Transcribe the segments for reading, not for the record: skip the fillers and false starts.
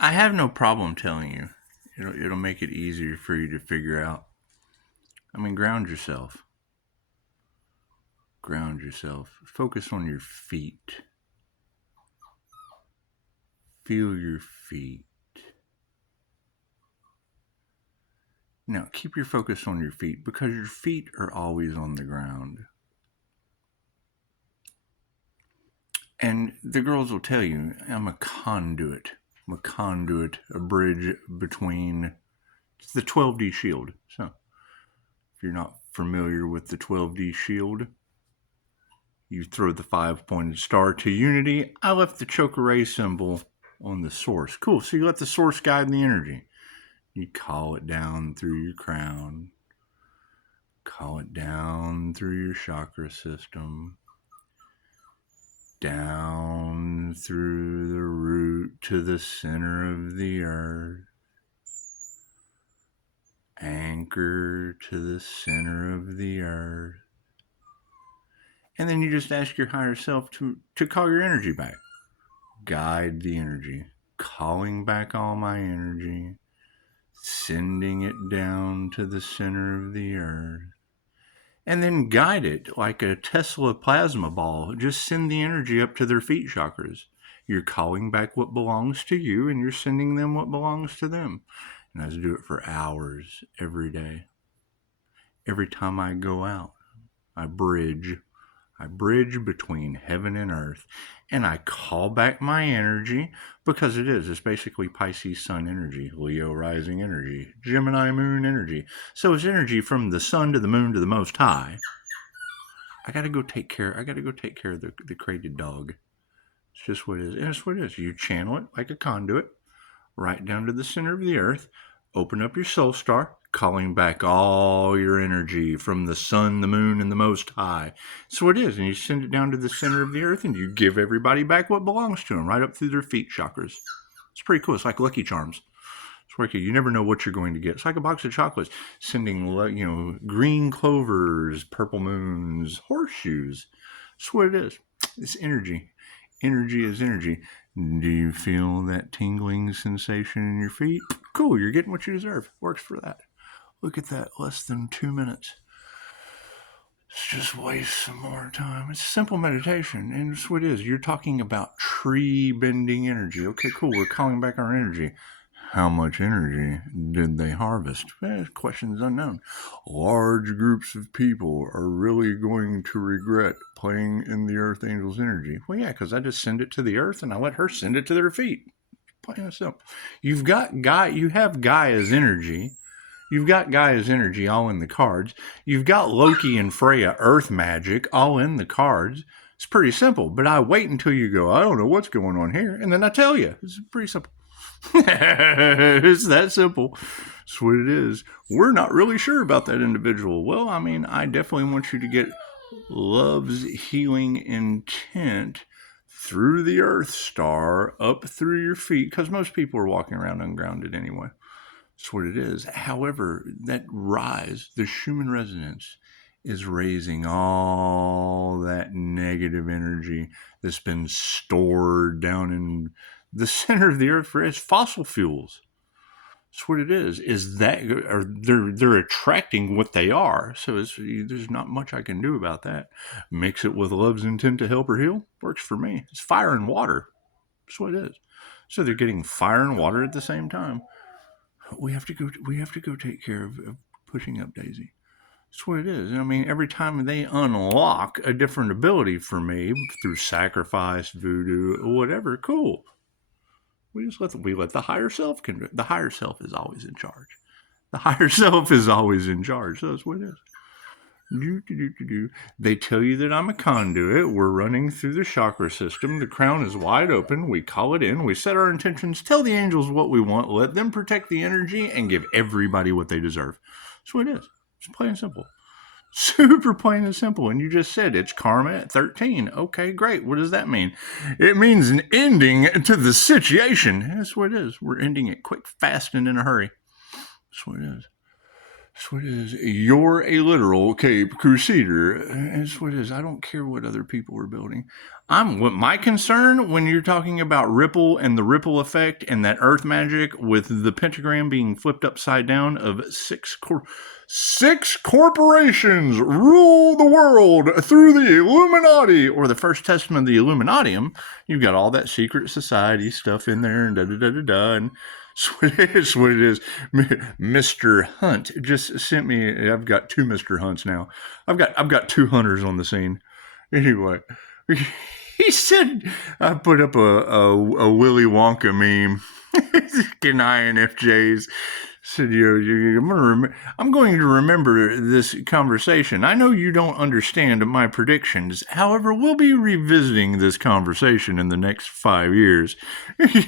I have no problem telling you. It'll make it easier for you to figure out. I mean, ground yourself. Ground yourself. Focus on your feet. Feel your feet. Now, keep your focus on your feet because your feet are always on the ground. And the girls will tell you, I'm a conduit. I'm a conduit, a bridge between. It's the 12D shield. So, if you're not familiar with the 12D shield, you throw the 5-pointed star to unity. I left the chokeray symbol on the source. Cool. So you let the source guide the energy. You call it down through your crown. Call it down through your chakra system. Down through the root to the center of the earth. Anchor to the center of the earth. And then you just ask your higher self to call your energy back. Guide the energy. Calling back all my energy. Sending it down to the center of the earth. And then guide it like a Tesla plasma ball. Just send the energy up to their feet chakras. You're calling back what belongs to you, and you're sending them what belongs to them. And I just do it for hours every day. Every time I go out, I bridge between heaven and earth, and I call back my energy because it's basically Pisces sun energy, Leo rising energy, Gemini moon energy. So it's energy from the sun to the moon to the most high. I got to go take care of the crated dog. It's just what it is. And it's what it is. You channel it like a conduit right down to the center of the earth, open up your soul star, calling back all your energy from the sun, the moon, and the most high. So it is. And you send it down to the center of the earth, and you give everybody back what belongs to them, right up through their feet chakras. It's pretty cool. It's like Lucky Charms. It's wicked. You never know what you're going to get. It's like a box of chocolates, sending, green clovers, purple moons, horseshoes. That's what it is. It's energy. Energy is energy. Do you feel that tingling sensation in your feet? Cool. You're getting what you deserve. Works for that. Look at that, less than 2 minutes. Let's just waste some more time. It's simple meditation, and it's what it is. You're talking about tree bending energy. Okay, cool. We're calling back our energy. How much energy did they harvest? Questions unknown. Large groups of people are really going to regret playing in the Earth Angel's energy. Well, yeah, because I just send it to the Earth, and I let her send it to their feet. Plain and simple. You have Gaia's energy. You've got Gaia's energy all in the cards. You've got Loki and Freya Earth magic all in the cards. It's pretty simple, but I wait until you go, I don't know what's going on here, and then I tell you. It's pretty simple. It's that simple. That's what it is. We're not really sure about that individual. Well, I mean, I definitely want you to get love's healing intent through the Earth Star, up through your feet, because most people are walking around ungrounded anyway. That's what it is. However, that rise, the Schumann resonance, is raising all that negative energy that's been stored down in the center of the earth for its fossil fuels. That's what it is. Is that, or they're attracting what they are. So there's not much I can do about that. Mix it with love's intent to help her heal. Works for me. It's fire and water. That's what it is. So they're getting fire and water at the same time. We have to go take care of pushing up Daisy. That's what it is. I mean, every time they unlock a different ability for me through sacrifice, voodoo, whatever, cool. We just let the higher self control. The higher self is always in charge. The higher self is always in charge. So that's what it is. They tell you that I'm a conduit. We're running through the chakra system. The crown is wide open. We call it in. We set our intentions. Tell the angels what we want. Let them protect the energy and give everybody what they deserve. That's what it is. It's plain and simple. Super plain and simple. And you just said it's karma at 13. Okay, great. What does that mean? It means an ending to the situation. That's what it is. We're ending it quick, fast, and in a hurry. That's what it is. That's what it is. You're a literal Cape Crusader. That's what it is. I don't care what other people are building. What my concern when you're talking about ripple and the ripple effect and that earth magic with the pentagram being flipped upside down of six corporations rule the world through the Illuminati, or the First Testament of the Illuminatium. You've got all that secret society stuff in there and da-da-da-da-da, and what it is. Mr. Hunt just sent me. I've got 2 Mr. Hunts now. I've got 2 hunters on the scene. Anyway, he said I put up a Willy Wonka meme. Getting INFJs. Said, I'm going to remember this conversation. I know you don't understand my predictions. However, we'll be revisiting this conversation in the next 5 years.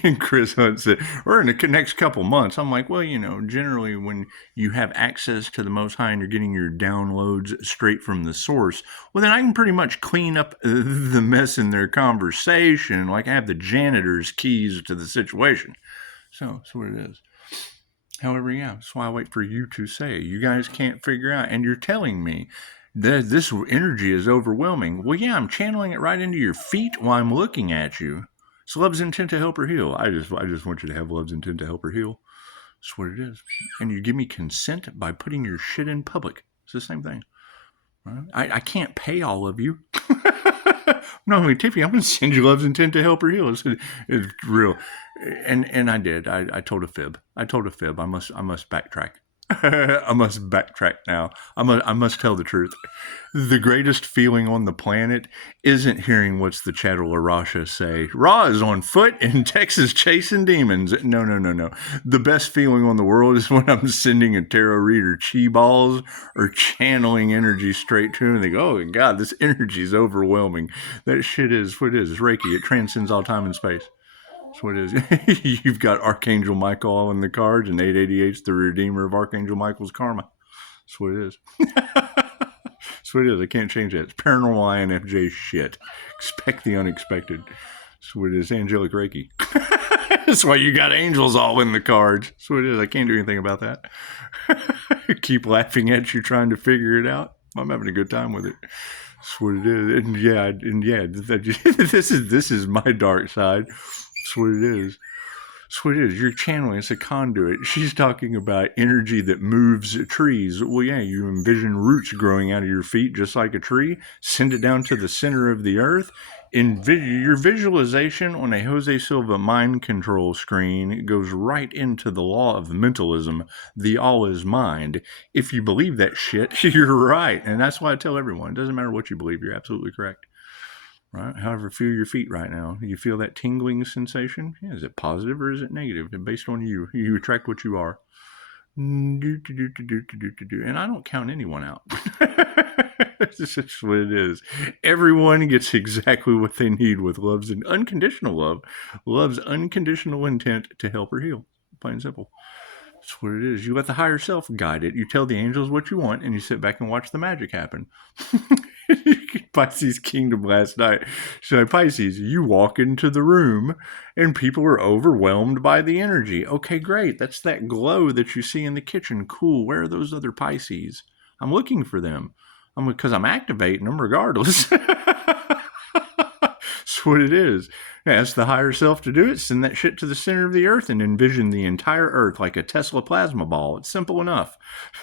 And Chris Hunt said, or in the next couple months. I'm like, well, generally when you have access to the Most High and you're getting your downloads straight from the source, well, then I can pretty much clean up the mess in their conversation. Like I have the janitor's keys to the situation. So that's what it is. However, yeah, that's why I wait for you to say. You guys can't figure out, and you're telling me that this energy is overwhelming. Well, yeah, I'm channeling it right into your feet while I'm looking at you. It's love's intent to help her heal. I just want you to have love's intent to help her heal. That's what it is. And you give me consent by putting your shit in public. It's the same thing. Right? I can't pay all of you. No, Tiffany, I'm going to send you love's intent to help her heal. It's real. And I did. I told a fib. I must backtrack. I must backtrack now. I must tell the truth. The greatest feeling on the planet isn't hearing what's the Chattelarasha say. Ra is on foot in Texas chasing demons. No. The best feeling on the world is when I'm sending a tarot reader chi balls or channeling energy straight to them. And they go, oh, God, this energy is overwhelming. That shit is what it is. It's Reiki. It transcends all time and space. That's what it is. You've got Archangel Michael all in the cards, and 888's the redeemer of Archangel Michael's karma. That's what it is. That's what it is. I can't change that. It's paranormal INFJ shit. Expect the unexpected. That's what it is. Angelic Reiki. That's why you got angels all in the cards. That's what it is. I can't do anything about that. Keep laughing at you trying to figure it out. I'm having a good time with it. That's what it is. And yeah, this is my dark side. That's what it is. That's what it is. You're channeling. It's a conduit. She's talking about energy that moves trees. Well, yeah, you envision roots growing out of your feet just like a tree. Send it down to the center of the earth. Your visualization on a Jose Silva mind control screen goes right into the law of mentalism. The all is mind. If you believe that shit, you're right. And that's why I tell everyone, it doesn't matter what you believe. You're absolutely correct. Right? However, feel your feet right now. You feel that tingling sensation? Yeah, is it positive or is it negative? Based on you. You attract what you are. And I don't count anyone out. That's just what it is. Everyone gets exactly what they need with love's unconditional love. Love's unconditional intent to help her heal. Plain and simple. That's what it is. You let the higher self guide it. You tell the angels what you want, and you sit back and watch the magic happen. Pisces Kingdom last night. So Pisces, you walk into the room and people are overwhelmed by the energy. Okay, great. That's that glow that you see in the kitchen. Cool. Where are those other Pisces? I'm looking for them. Because I'm activating them regardless. That's what it is. Ask the higher self to do it. Send that shit to the center of the earth and envision the entire earth like a Tesla plasma ball. It's simple enough.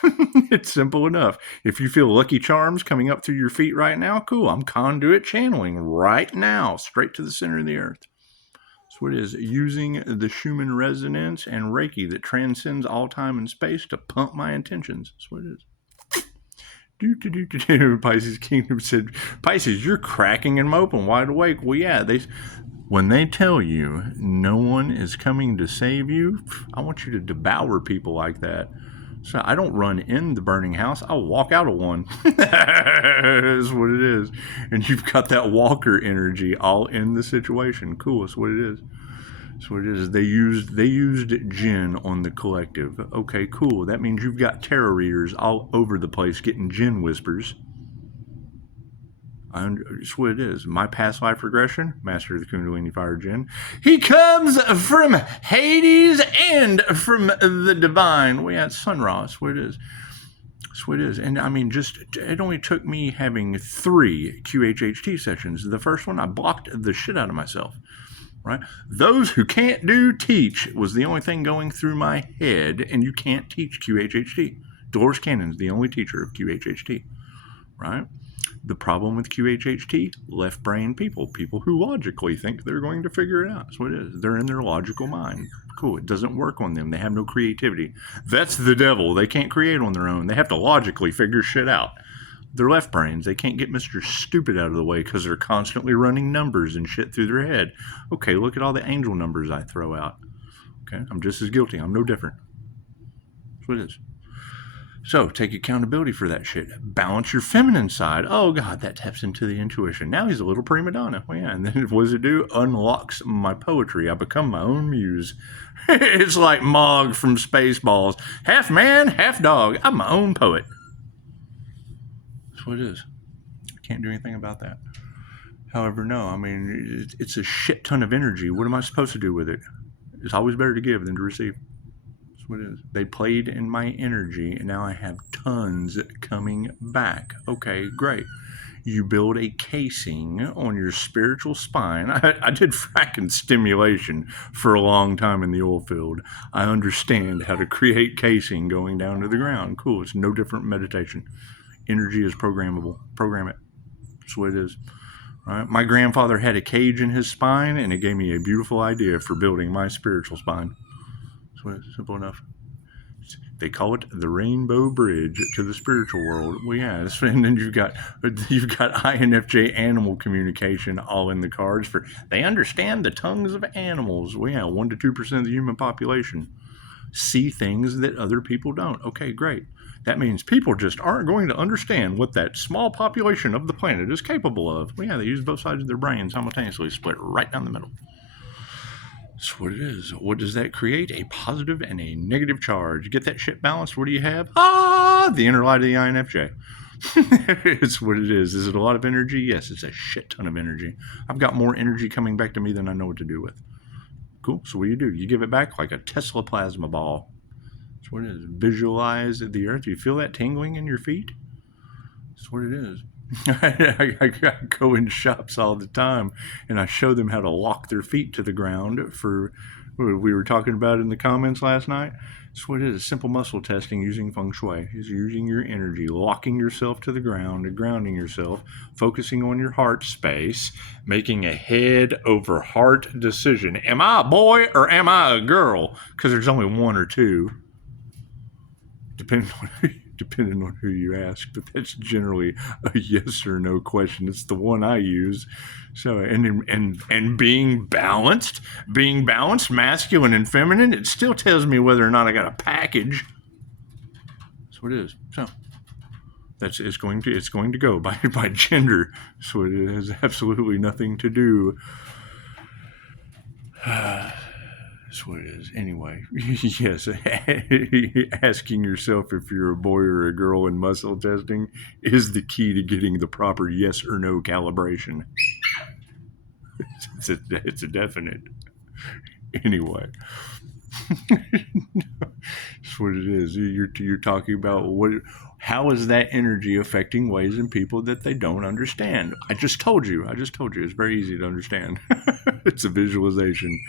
It's simple enough. If you feel Lucky Charms coming up through your feet right now, cool. I'm conduit channeling right now, straight to the center of the earth. That's what it is. Using the Schumann resonance and Reiki that transcends all time and space to pump my intentions. That's what it is. Pisces Kingdom said, Pisces, you're cracking and moping wide awake. Well, yeah, when they tell you no one is coming to save you, I want you to devour people like that. So I don't run in the burning house. I'll walk out of one. That's what it is. And you've got that walker energy all in the situation. Cool. That's what it is. That's what it is. They used jinn on the collective. Okay, cool. That means you've got tarot readers all over the place getting jinn whispers. It's what it is. My past life regression, master of the Kundalini Fire Jinn. He comes from Hades and from the divine. Well, yeah, it's Sun Ra. That's what it is. That's what it is. And I mean, just, it only took me having 3 QHHT sessions. The first one, I blocked the shit out of myself, right? Those who can't do teach was the only thing going through my head, and you can't teach QHHT. Dolores Cannon's the only teacher of QHHT, right? The problem with QHHT, left brain people who logically think they're going to figure it out. That's what it is. They're in their logical mind. Cool. It doesn't work on them. They have no creativity. That's the devil. They can't create on their own. They have to logically figure shit out. They're left brains. They can't get Mr. Stupid out of the way because they're constantly running numbers and shit through their head. Okay, look at all the angel numbers I throw out. Okay, I'm just as guilty. I'm no different. That's what it is. So take accountability for that shit. Balance your feminine side. Oh God, that taps into the intuition. Now he's a little prima donna. Well, yeah, and then what does it do? Unlocks my poetry. I become my own muse. It's like Mog from Spaceballs. Half man, half dog. I'm my own poet. That's what it is. I can't do anything about that. However, no, I mean, it's a shit ton of energy. What am I supposed to do with it? It's always better to give than to receive. What it is. They played in my energy, and now I have tons coming back. Okay, great. You build a casing on your spiritual spine. I did fracking stimulation for a long time in the oil field. I understand how to create casing going down to the ground. Cool. It's no different meditation. Energy is programmable. Program it. That's what it is. Right? My grandfather had a cage in his spine, and it gave me a beautiful idea for building my spiritual spine. Simple enough. They call it the Rainbow Bridge to the spiritual world. Well, yeah, and then you've got INFJ animal communication all in the cards for they understand the tongues of animals. Well, yeah, 1 to 2% of the human population see things that other people don't. Okay, great. That means people just aren't going to understand what that small population of the planet is capable of. Well, yeah, they use both sides of their brain simultaneously, split right down the middle. That's what it is. What does that create? A positive and a negative charge. Get that shit balanced. What do you have? The inner light of the INFJ. It's what it is. Is it a lot of energy? Yes, it's a shit ton of energy. I've got more energy coming back to me than I know what to do with. Cool. So what do? You give it back like a Tesla plasma ball. That's what it is. Visualize the earth. Do you feel that tingling in your feet? That's what it is. I go in shops all the time and I show them how to lock their feet to the ground for what we were talking about in the comments last night. That's what it is. Simple muscle testing using feng shui is using your energy, locking yourself to the ground, grounding yourself, focusing on your heart space, making a head over heart decision. Am I a boy or am I a girl? Because there's only one or two, depending on who you ask, but that's generally a yes or no question. It's the one I use. So, and being balanced, masculine and feminine, it still tells me whether or not I got a package. That's what it is. So, it's going to go by gender. So it has absolutely nothing to do. That's what it is. Anyway, yes, asking yourself if you're a boy or a girl in muscle testing is the key to getting the proper yes or no calibration. It's a definite. Anyway, that's what it is. You're talking about how is that energy affecting ways in people that they don't understand? I just told you. It's very easy to understand. It's a visualization.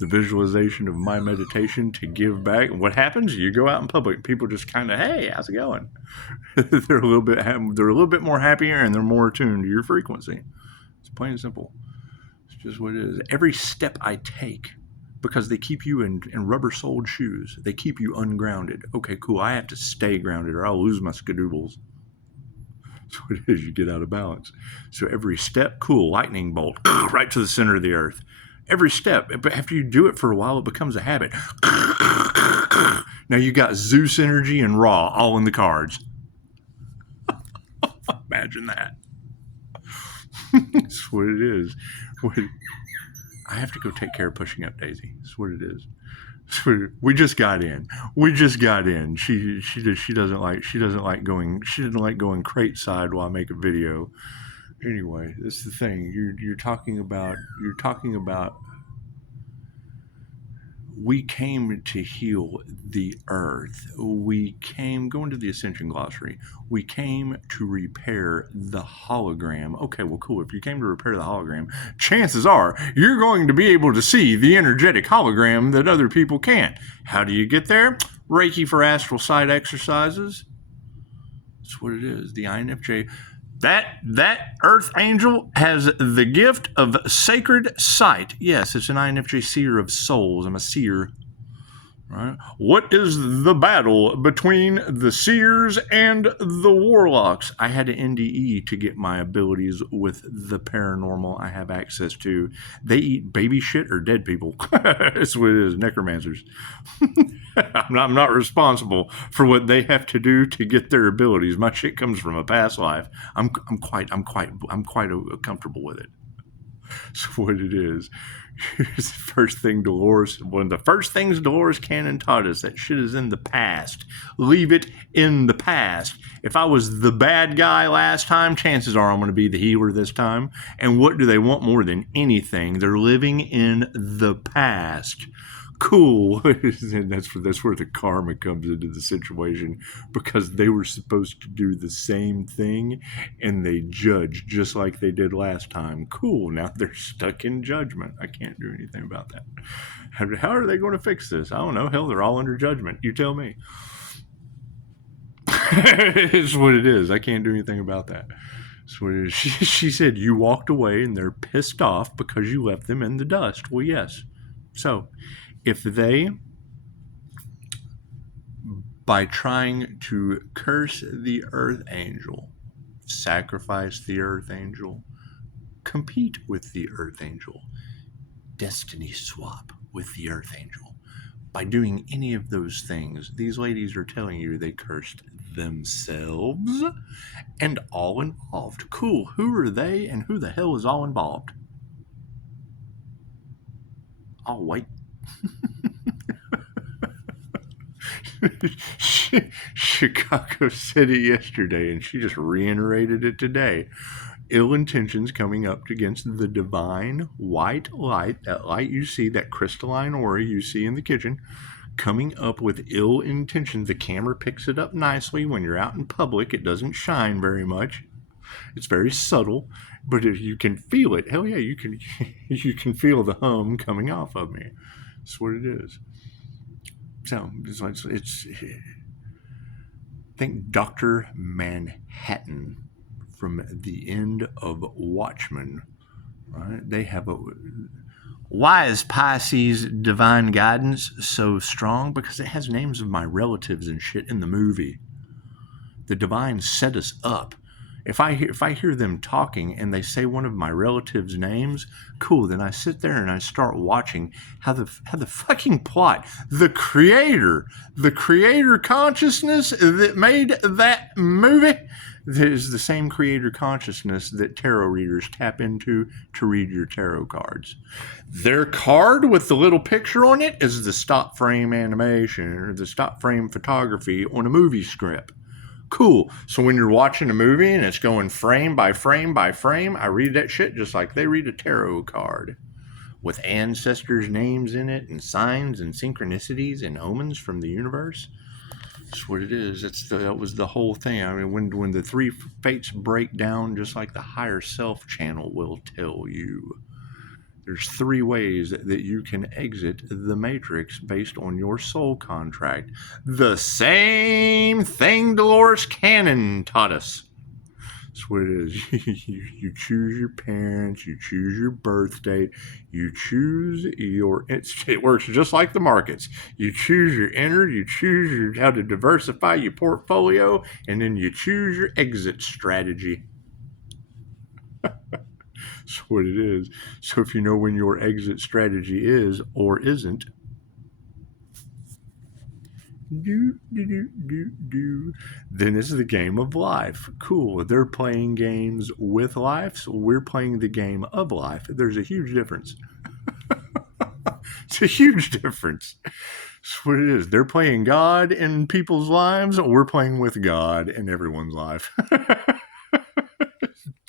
The visualization of my meditation to give back. What happens? You go out in public. People just kind of, hey, how's it going? They're a little bit more happier and they're more attuned to your frequency. It's plain and simple. It's just what it is. Every step I take, because they keep you in rubber-soled shoes. They keep you ungrounded. Okay, cool. I have to stay grounded or I'll lose my skadoodles. That's what it is. You get out of balance. So every step, cool, lightning bolt, right to the center of the earth. Every step, but after you do it for a while, it becomes a habit. Now you got Zeus energy and Ra all in the cards. Imagine that. That's what it is. I have to go take care of pushing up Daisy. That's what it is. We just got in. She doesn't like going crate side while I make a video. Anyway, that's the thing. You're talking about We came to heal the earth. We came, going to the Ascension Glossary, we came to repair the hologram. Okay, well, cool. If you came to repair the hologram, chances are you're going to be able to see the energetic hologram that other people can't. How do you get there? Reiki for astral sight exercises. That's what it is. The INFJ. That Earth Angel has the gift of sacred sight. Yes, it's an INFJ seer of souls. I'm a seer. Right? What is the battle between the seers and the warlocks? I had an NDE to get my abilities with the paranormal I have access to. They eat baby shit or dead people. That's what it is, necromancers. I'm not responsible for what they have to do to get their abilities. My shit comes from a past life. I'm quite comfortable with it. So what it is. Here's the first thing Dolores, one of the first things Dolores Cannon taught us, that shit is in the past. Leave it in the past. If I was the bad guy last time, chances are I'm going to be the healer this time. And what do they want more than anything? They're living in the past. Cool. And that's where the karma comes into the situation, because they were supposed to do the same thing and they judged just like they did last time. Cool. Now they're stuck in judgment. I can't do anything about that. How are they going to fix this? I don't know. Hell, they're all under judgment. You tell me. It's what it is. I can't do anything about that. That's what it is. She said you walked away and they're pissed off because you left them in the dust. Well, yes. So if they, by trying to curse the Earth Angel, sacrifice the Earth Angel, compete with the Earth Angel, destiny swap with the Earth Angel, by doing any of those things, these ladies are telling you they cursed themselves and all involved. Cool. Who are they and who the hell is all involved? All white. Chicago said it yesterday, and she just reiterated it today. Ill intentions coming up against the divine white light, that light you see, that crystalline aura you see in the kitchen, coming up with ill intentions. The camera picks it up nicely when you're out in public. It doesn't shine very much. It's very subtle, but if you can feel it, hell yeah, you can feel the hum coming off of me. That's what it is. So it's I think Dr. Manhattan from the end of Watchmen, right? They have a, why is Pisces divine guidance so strong? Because it has names of my relatives and shit in the movie. The divine set us up. If I hear them talking and they say one of my relatives' names, cool, then I sit there and I start watching how the fucking plot, the creator consciousness that made that movie, is the same creator consciousness that tarot readers tap into to read your tarot cards. Their card with the little picture on it is the stop frame animation or the stop frame photography on a movie script. Cool. So when you're watching a movie and it's going frame by frame by frame, I read that shit just like they read a tarot card, with ancestors' names in it and signs and synchronicities and omens from the universe. That's what it is. That was the whole thing. I mean, when the three fates break down, just like the higher self channel will tell you, there's 3 ways that you can exit the matrix based on your soul contract. The same thing Dolores Cannon taught us. That's what it is. You choose your parents, you choose your birth date, you choose your, it works just like the markets. You choose your enter, you choose how to diversify your portfolio, and then you choose your exit strategy. That's what it is. So if you know when your exit strategy is or isn't, then it's the game of life. Cool. They're playing games with life, so we're playing the game of life. There's a huge difference. It's a huge difference. That's what it is. They're playing God in people's lives. We're playing with God in everyone's life.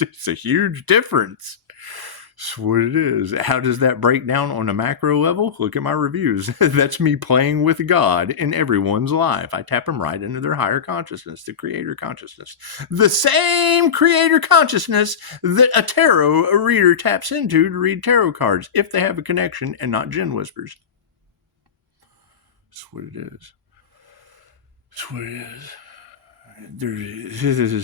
It's a huge difference. That's what it is. How does that break down on a macro level? Look at my reviews. That's me playing with God in everyone's life. I tap them right into their higher consciousness, the creator consciousness. The same creator consciousness that a tarot reader taps into to read tarot cards, if they have a connection and not gin whispers. That's what it is. That's what it is.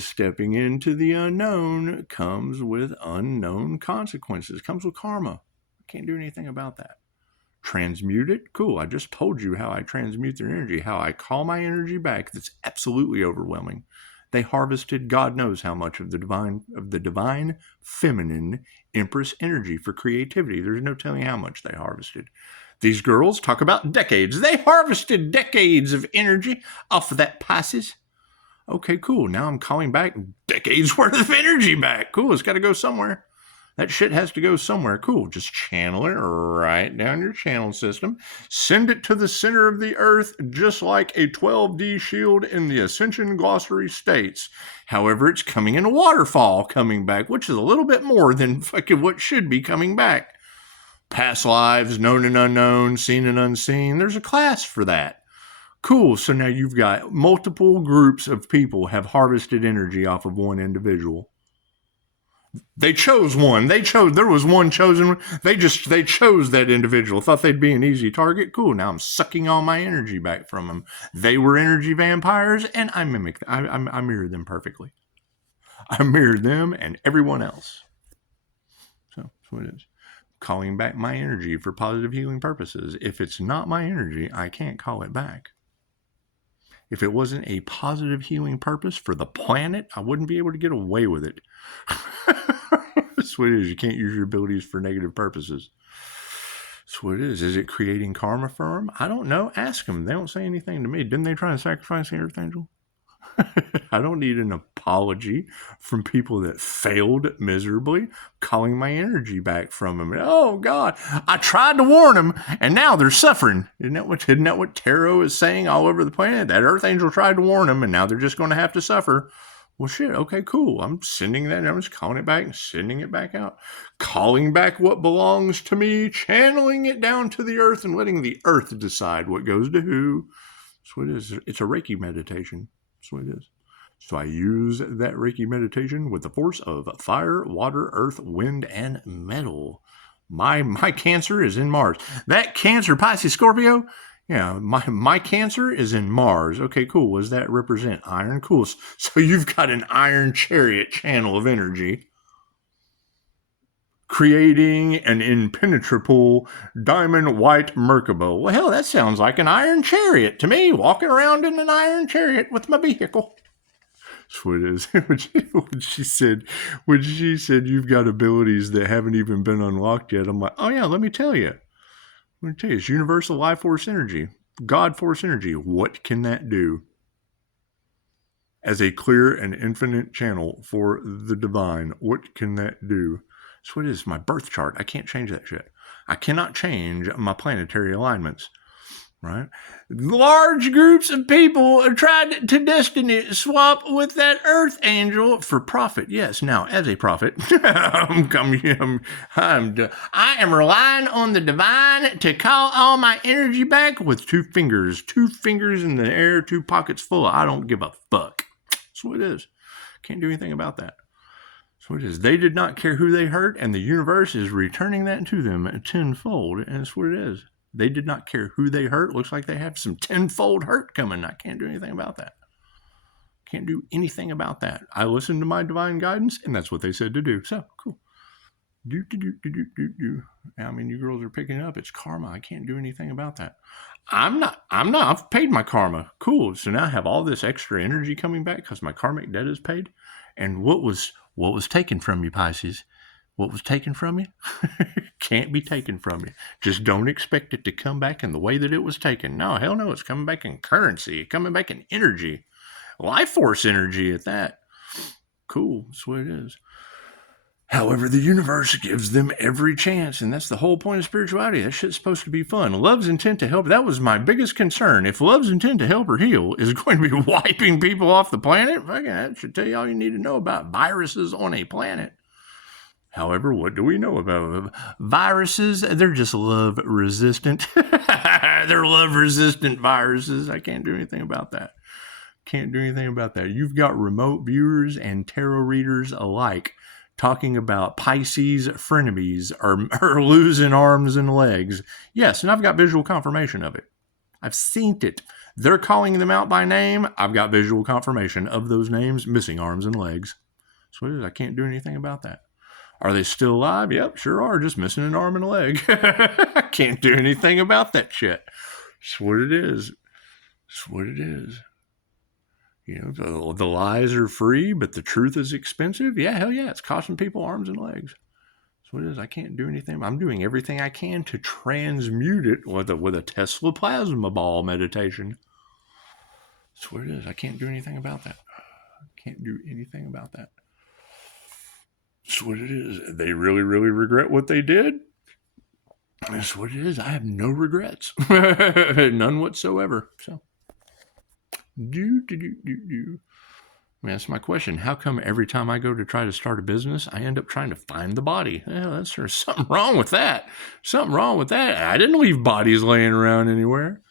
Stepping into the unknown comes with unknown consequences, comes with karma. I can't do anything about that. Transmute it? Cool. I just told you how I transmute their energy, how I call my energy back. That's absolutely overwhelming. They harvested God knows how much of the divine feminine Empress energy for creativity. There's no telling how much they harvested. These girls talk about decades. They harvested decades of energy off of that Pisces. Okay, cool. Now I'm calling back decades worth of energy back. Cool. It's got to go somewhere. That shit has to go somewhere. Cool. Just channel it right down your channel system. Send it to the center of the earth, just like a 12D shield in the Ascension Glossary states. However, it's coming in a waterfall coming back, which is a little bit more than fucking what should be coming back. Past lives, known and unknown, seen and unseen. There's a class for that. Cool. So now you've got multiple groups of people have harvested energy off of one individual. They chose one. There was one chosen. They chose that individual. Thought they'd be an easy target. Cool. Now I'm sucking all my energy back from them. They were energy vampires, and I mimic. I mirrored them perfectly. I mirrored them and everyone else. So that's what it is. Calling back my energy for positive healing purposes. If it's not my energy, I can't call it back. If it wasn't a positive healing purpose for the planet, I wouldn't be able to get away with it. That's what it is. You can't use your abilities for negative purposes. That's what it is. Is it creating karma for them? I don't know. Ask them. They don't say anything to me. Didn't they try and sacrifice the Archangel? I don't need an apology from people that failed miserably, calling my energy back from them. Oh, God, I tried to warn them, and now they're suffering. Isn't that what tarot is saying all over the planet? That Archangel tried to warn them, and now they're just going to have to suffer. Well, shit, okay, cool. I'm sending that. I'm just calling it back and sending it back out. Calling back what belongs to me, channeling it down to the earth, and letting the earth decide what goes to who. That's what it is. It's a Reiki meditation. That's what it is. So I use that Reiki meditation with the force of fire, water, earth, wind, and metal. My Cancer is in Mars. That Cancer, Pisces, Scorpio, yeah, my Cancer is in Mars. Okay, cool. What does that represent? Iron. Cool. So you've got an iron chariot channel of energy, creating an impenetrable diamond white Merkaba. Well, hell, that sounds like an iron chariot to me, walking around in an iron chariot with my vehicle. That's what it is. When she said you've got abilities that haven't even been unlocked yet, I'm like, oh yeah, let me tell you. It's universal life force energy, God force energy. What can that do? As a clear and infinite channel for the divine, what can that do? So it is my birth chart. I can't change that shit. I cannot change my planetary alignments, right? Large groups of people tried to destiny swap with that Earth Angel for profit. Yes, now as a prophet, I am relying on the divine to call all my energy back with two fingers in the air, two pockets full. I don't give a fuck. That's what it is. Can't do anything about that. So it is. They did not care who they hurt, and the universe is returning that to them tenfold, and that's what it is. They did not care who they hurt. Looks like they have some tenfold hurt coming. I can't do anything about that. Can't do anything about that. I listened to my divine guidance, and that's what they said to do. So, cool. Do. I mean, you girls are picking it up. It's karma. I can't do anything about that. I'm not. I've paid my karma. Cool. So now I have all this extra energy coming back because my karmic debt is paid. And what was taken from you, Pisces? What was taken from you can't be taken from you. Just don't expect it to come back in the way that it was taken. No, hell no. It's coming back in currency. It's coming back in energy. Life force energy at that. Cool. That's what it is. However, the universe gives them every chance, and that's the whole point of spirituality. That shit's supposed to be fun. Love's intent to help. That was my biggest concern. If love's intent to help or heal is going to be wiping people off the planet, fucking, that should tell you all you need to know about viruses on a planet. However, what do we know about them? Viruses? They're just love resistant. They're love resistant viruses. I can't do anything about that. Can't do anything about that. You've got remote viewers and tarot readers alike talking about Pisces frenemies are losing arms and legs. Yes, and I've got visual confirmation of it. I've seen it. They're calling them out by name. I've got visual confirmation of those names, missing arms and legs. So it is. I can't do anything about that. Are they still alive? Yep, sure are. Just missing an arm and a leg. I can't do anything about that shit. It's what it is. It's what it is. You know, the lies are free, but the truth is expensive. Yeah, hell yeah. It's costing people arms and legs. That's what it is. I can't do anything. I'm doing everything I can to transmute it with a Tesla plasma ball meditation. That's what it is. I can't do anything about that. Can't do anything about that. That's what it is. They really, really regret what they did. That's what it is. I have no regrets. None whatsoever. So, That's my question. How come every time I go to try to start a business, I end up trying to find the body? Well, there's something wrong with that. Something wrong with that. I didn't leave bodies laying around anywhere.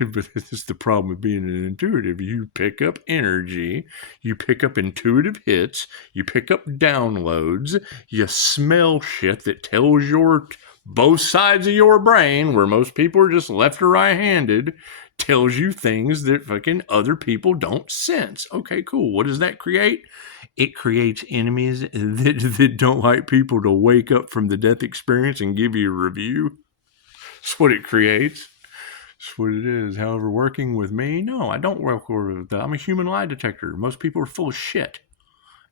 But this is the problem with being an intuitive. You pick up energy, you pick up intuitive hits, you pick up downloads, you smell shit that tells your both sides of your brain, where most people are just left or right-handed, tells you things that fucking other people don't sense. Okay, cool. What does that create? It creates enemies that don't like people to wake up from the death experience and give you a review. That's what it creates. That's what it is. However, working with me, no, I don't work with that. I'm a human lie detector. Most people are full of shit.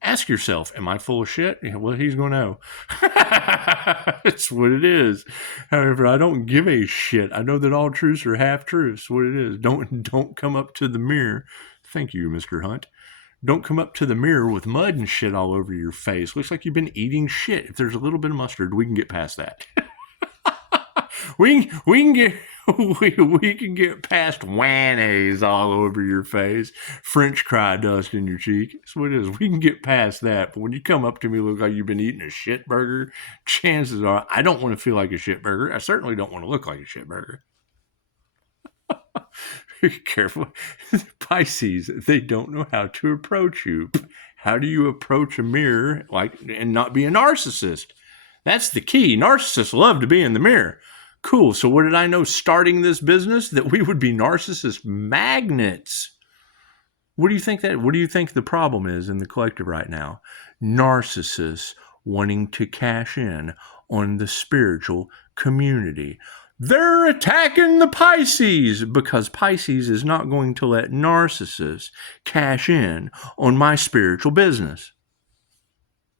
Ask yourself, am I full of shit? Yeah, well, he's going to know. That's what it is. However, I don't give a shit. I know that all truths are half truths. What it is. Don't come up to the mirror. Thank you, Mr. Hunt. Don't come up to the mirror with mud and shit all over your face. Looks like you've been eating shit. If there's a little bit of mustard, we can get past that. we can get past mayonnaise all over your face, French fry dust in your cheek. That's what it is. We can get past that. But when you come up to me, look like you've been eating a shit burger, chances are I don't want to feel like a shit burger. I certainly don't want to look like a shit burger. Be careful. Pisces, they don't know how to approach you. How do you approach a mirror and not be a narcissist? That's the key. Narcissists love to be in the mirror. Cool. So what did I know starting this business? That we would be narcissist magnets. What do you think the problem is in the collective right now? Narcissists wanting to cash in on the spiritual community. They're attacking the Pisces because Pisces is not going to let narcissists cash in on my spiritual business.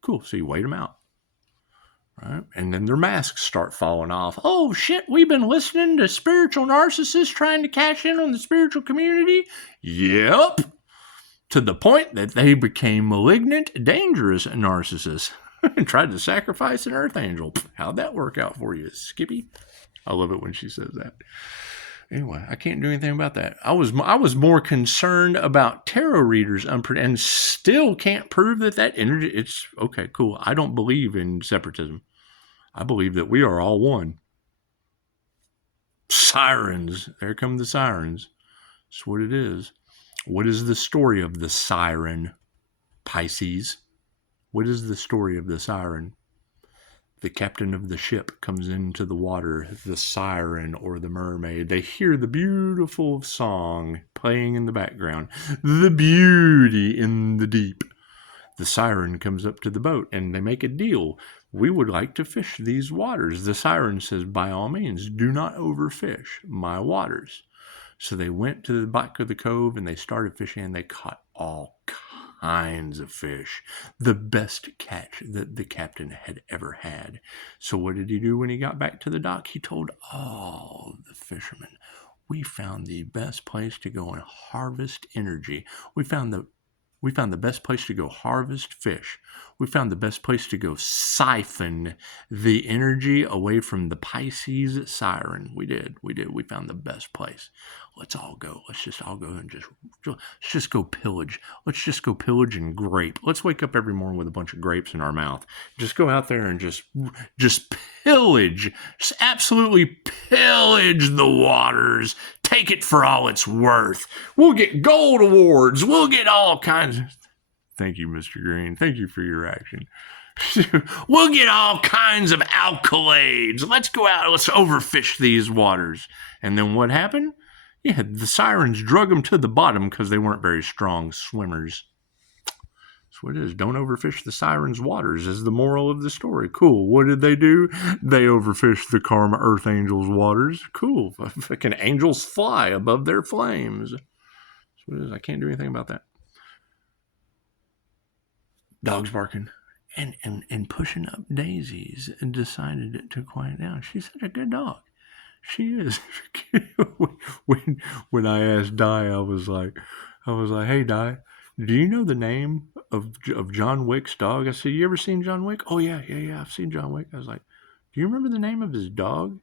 Cool. So you wait them out. Right? And then their masks start falling off. Oh, shit, we've been listening to spiritual narcissists trying to cash in on the spiritual community? Yep. To the point that they became malignant, dangerous narcissists and tried to sacrifice an earth angel. How'd that work out for you, Skippy? I love it when she says that. Anyway, I can't do anything about that. I was more concerned about tarot readers and still can't prove that energy. It's okay, cool. I don't believe in separatism. I believe that we are all one. Sirens. There come the sirens. That's what it is. What is the story of the siren, Pisces? What is the story of the siren? The captain of the ship comes into the water, the siren or the mermaid. They hear the beautiful song playing in the background, the beauty in the deep. The siren comes up to the boat and they make a deal. We would like to fish these waters. The siren says, by all means, do not overfish my waters. So they went to the back of the cove and they started fishing and they caught all kinds of fish. The best catch that the captain had ever had. So what did he do when he got back to the dock? He told all the fishermen, we found the best place to go and harvest energy. We found the best place to go harvest fish We found the best place to go siphon the energy away from the Pisces siren. We did. We found the best place. Let's all go. Let's just all go and let's just go pillage. Let's just go pillage and grape. Let's wake up every morning with a bunch of grapes in our mouth. Just go out there and just pillage. Just absolutely pillage the waters. Take it for all it's worth. We'll get gold awards. We'll get all kinds of... Thank you, Mr. Green. Thank you for your action. We'll get all kinds of accolades. Let's go out. Let's overfish these waters. And then what happened? Yeah, the sirens drug them to the bottom because they weren't very strong swimmers. That's what it is. Don't overfish the sirens' waters is the moral of the story. Cool. What did they do? They overfished the Karma Earth Angels' waters. Cool. Fucking angels fly above their flames. That's what it is. I can't do anything about that. Dog's barking. And pushing up daisies and decided to quiet down. She's such a good dog. She is. when I asked Di, I was like, hey Di, do you know the name of John Wick's dog? I said, you ever seen John Wick? Oh yeah, I've seen John Wick. I was like, do you remember the name of his dog?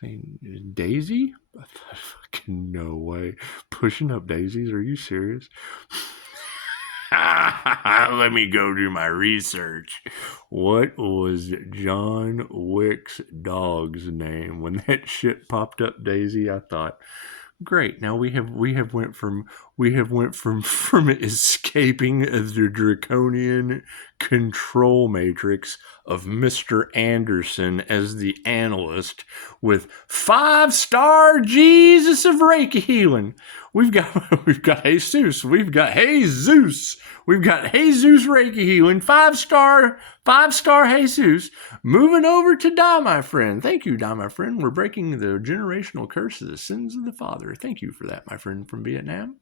Saying Daisy? I thought, fucking no way. Pushing up daisies? Are you serious? Let me go do my research. What was John Wick's dog's name? When that shit popped up, Daisy, I thought, great. Now we have went from escaping the draconian control matrix of Mr. Anderson as the analyst with 5-star Jesus of Reiki healing. We've got Jesus. We've got Jesus Reiki healing. 5-star Jesus. Moving over to Da, my friend. Thank you, Da, my friend. We're breaking the generational curse of the sins of the father. Thank you for that, my friend from Vietnam.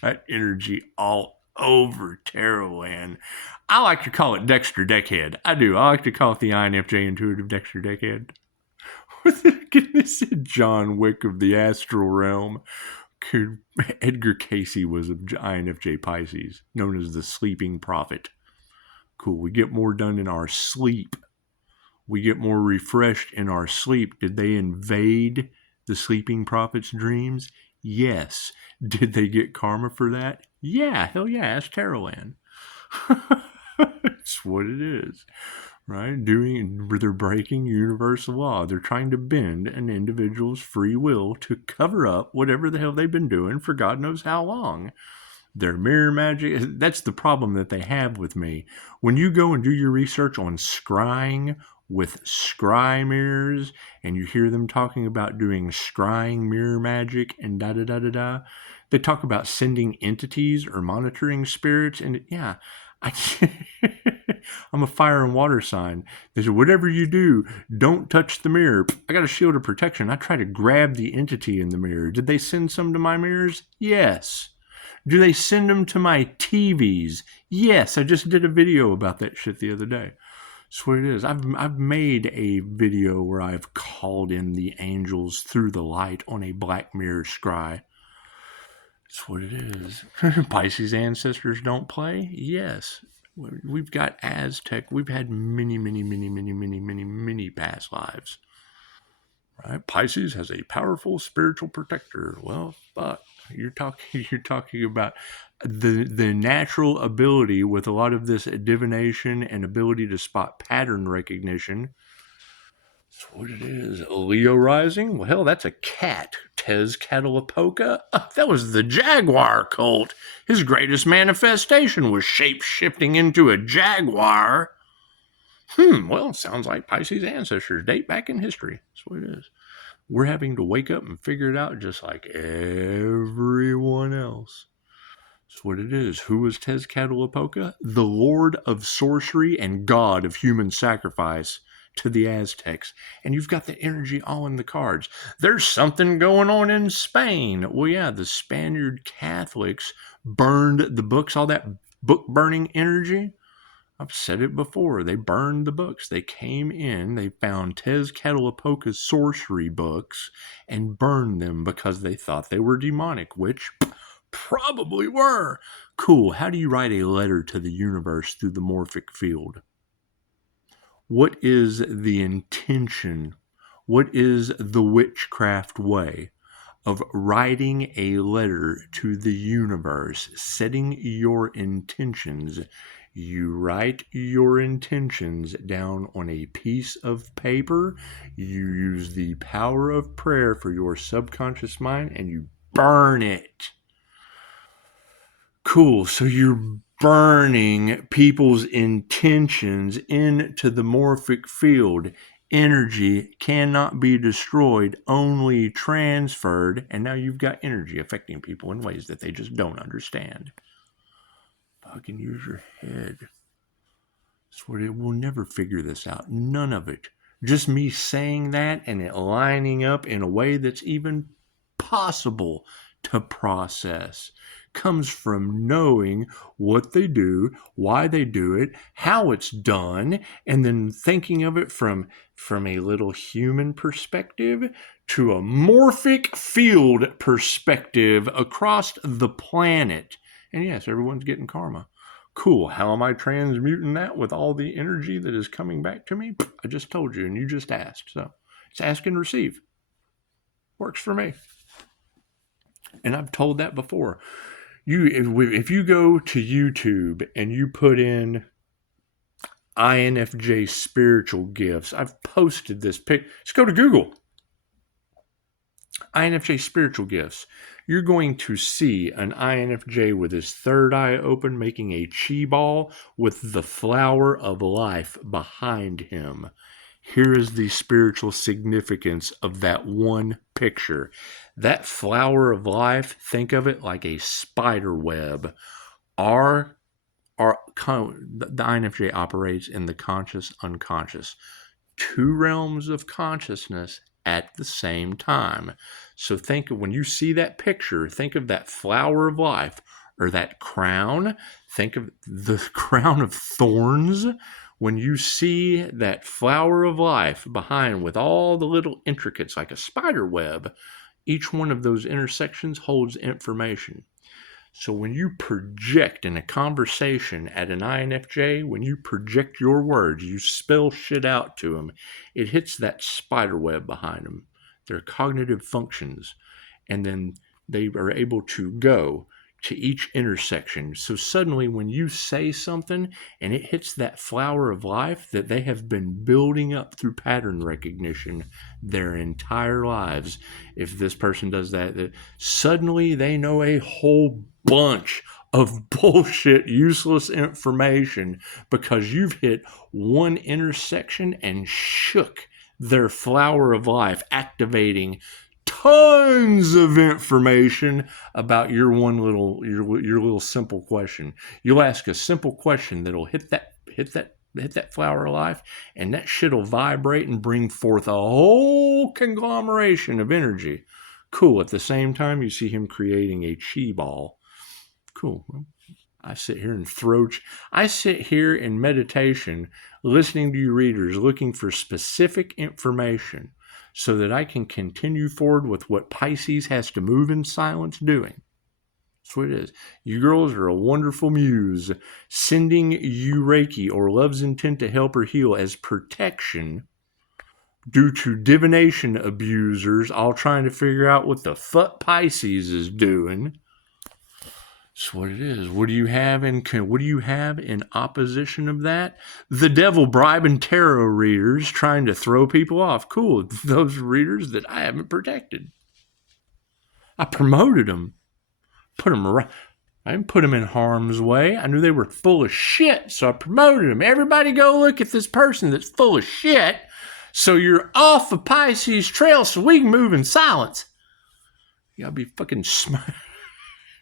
Got energy all over Taroland. I like to call it Dexter Deckhead. I do. I like to call it the INFJ Intuitive Dexter Deckhead. This is John Wick of the astral realm. Edgar Casey was of INFJ Pisces, known as the sleeping prophet. Cool. We get more done in our sleep. We get more refreshed in our sleep. Did they invade the sleeping prophet's dreams? Yes. Did they get karma for that? Yeah. Hell yeah. Ask Taroland. It's what it is. Right? They're breaking universal law. They're trying to bend an individual's free will to cover up whatever the hell they've been doing for God knows how long. Their mirror magic, that's the problem that they have with me. When you go and do your research on scrying with scry mirrors, and you hear them talking about doing scrying mirror magic and da-da-da-da-da, they talk about sending entities or monitoring spirits, and yeah, I'm a fire and water sign. They said, whatever you do, don't touch the mirror. I got a shield of protection. I try to grab the entity in the mirror. Did they send some to my mirrors? Yes. Do they send them to my TVs? Yes. I just did a video about that shit the other day. That's what it is. I've made a video where I've called in the angels through the light on a black mirror scry. That's what it is. Pisces ancestors don't play? Yes. We've got Aztec. We've had many past lives. Right? Pisces has a powerful spiritual protector. Well, fuck. You're talking about the natural ability with a lot of this divination and ability to spot pattern recognition. That's what it is. Leo rising? Well, hell, that's a cat. Tezcatlipoca? That was the jaguar cult. His greatest manifestation was shape-shifting into a jaguar. Well, sounds like Pisces ancestors date back in history. That's what it is. We're having to wake up and figure it out just like everyone else. That's what it is. Who was Tezcatlipoca? The lord of sorcery and god of human sacrifice to the Aztecs. And you've got the energy all in the cards. There's something going on in Spain. Well, yeah, the Spaniard Catholics burned the books, all that book burning energy. I've said it before. They burned the books. They came in, they found Tezcatlipoca's sorcery books and burned them because they thought they were demonic, which Probably were. Cool. How do you write a letter to the universe through the morphic field? What is the intention? What is the witchcraft way of writing a letter to the universe, setting your intentions? You write your intentions down on a piece of paper. You use the power of prayer for your subconscious mind and you burn it. Cool. So you're burning people's intentions into the morphic field. Energy cannot be destroyed, only transferred. And now you've got energy affecting people in ways that they just don't understand. Fucking use your head. We'll never figure this out. None of it. Just me saying that and it lining up in a way that's even possible to process comes from knowing what they do, why they do it, how it's done, and then thinking of it from a little human perspective to a morphic field perspective across the planet. And yes, everyone's getting karma. Cool. How am I transmuting that with all the energy that is coming back to me? I just told you, and you just asked. So it's ask and receive. Works for me. And I've told that before. If you go to YouTube and you put in INFJ spiritual gifts, I've posted this pic. Just go to Google. INFJ spiritual gifts. You're going to see an INFJ with his third eye open making a chi ball with the flower of life behind him. Here is the spiritual significance of that one picture. That flower of life, think of it like a spider web. The INFJ operates in the conscious, unconscious. Two realms of consciousness at the same time. So think of when you see that picture, think of that flower of life or that crown. Think of the crown of thorns. When you see that flower of life behind with all the little intricates like a spider web, each one of those intersections holds information. So when you project in a conversation at an INFJ, when you project your words, you spell shit out to them, it hits that spider web behind them, their cognitive functions, and then they are able to go to each intersection. So suddenly when you say something and it hits that flower of life that they have been building up through pattern recognition their entire lives, if this person does that, suddenly they know a whole bunch of bullshit, useless information because you've hit one intersection and shook their flower of life, activating tons of information about your little simple question. You'll ask a simple question that'll hit that flower of life, and that shit'll vibrate and bring forth a whole conglomeration of energy. Cool. At the same time, you see him creating a chi ball. Cool. I sit here in meditation, listening to you readers, looking for specific information so that I can continue forward with what Pisces has to move in silence doing. That's what it is. You girls are a wonderful muse, sending you Reiki or love's intent to help or heal as protection due to divination abusers, all trying to figure out what the fuck Pisces is doing. That's what it is. What do you have in opposition of that? The devil bribing tarot readers, trying to throw people off. Cool. Those readers that I haven't protected. I promoted them. Put them right. I didn't put them in harm's way. I knew they were full of shit, so I promoted them. Everybody go look at this person that's full of shit, so you're off of Pisces trail so we can move in silence. You gotta be fucking smart.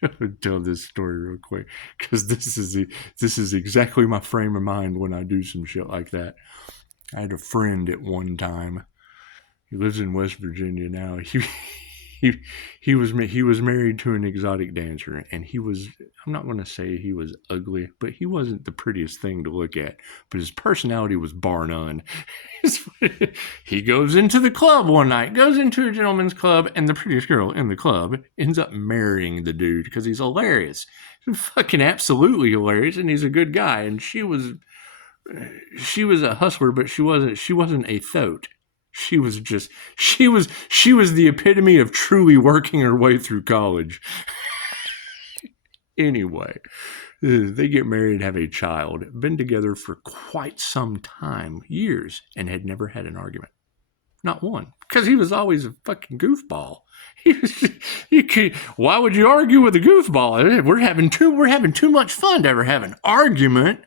I'm going to tell this story real quick because this is exactly my frame of mind when I do some shit like that. I had a friend at one time. He lives in West Virginia now. he he was married to an exotic dancer, and he was, I'm not going to say he was ugly, but he wasn't the prettiest thing to look at, but his personality was bar none. He goes into the club one night, goes into a gentleman's club, and the prettiest girl in the club ends up marrying the dude because he's hilarious. He's fucking absolutely hilarious, and he's a good guy. And she was a hustler, but she wasn't a thote. She was the epitome of truly working her way through college. Anyway, they get married and have a child. Been together for quite some time, years, and had never had an argument. Not one. Because he was always a fucking goofball. Why would you argue with a goofball? We're having too much fun to ever have an argument.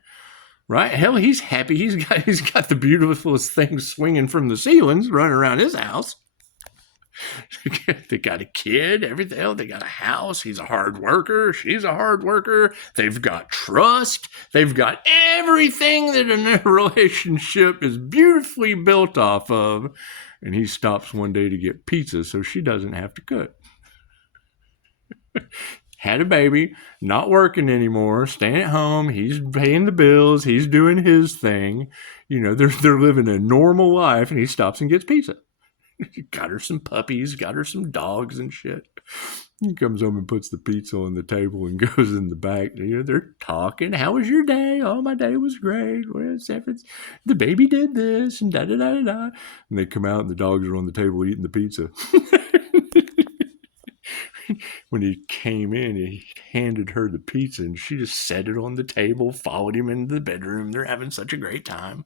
Right? Hell, he's happy. He's got the beautifulest things swinging from the ceilings running around his house. They got a kid, everything else. They got a house. He's a hard worker. She's a hard worker. They've got trust. They've got everything that a relationship is beautifully built off of. And he stops one day to get pizza so she doesn't have to cook. Had a baby, not working anymore, staying at home. He's paying the bills. He's doing his thing. You know, they're living a normal life, and he stops and gets pizza. Got her some puppies, got her some dogs and shit. He comes home and puts the pizza on the table and goes in the back. You know, they're talking. How was your day? Oh, my day was great. The baby did this and da-da-da-da-da. And they come out and the dogs are on the table eating the pizza. When he came in, he handed her the pizza and she just set it on the table, followed him into the bedroom. They're having such a great time.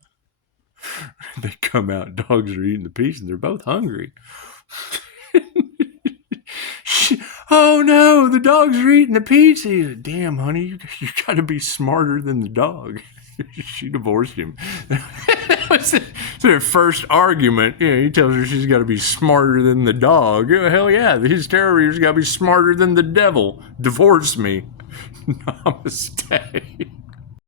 They come out, dogs are eating the pizza, and they're both hungry. Oh no, the dogs are eating the pizza. He said, damn, honey, you got to be smarter than the dog. She divorced him. So their first argument, he tells her she's got to be smarter than the dog. Hell yeah, his Therory's got to be smarter than the devil. Divorce me. Namaste.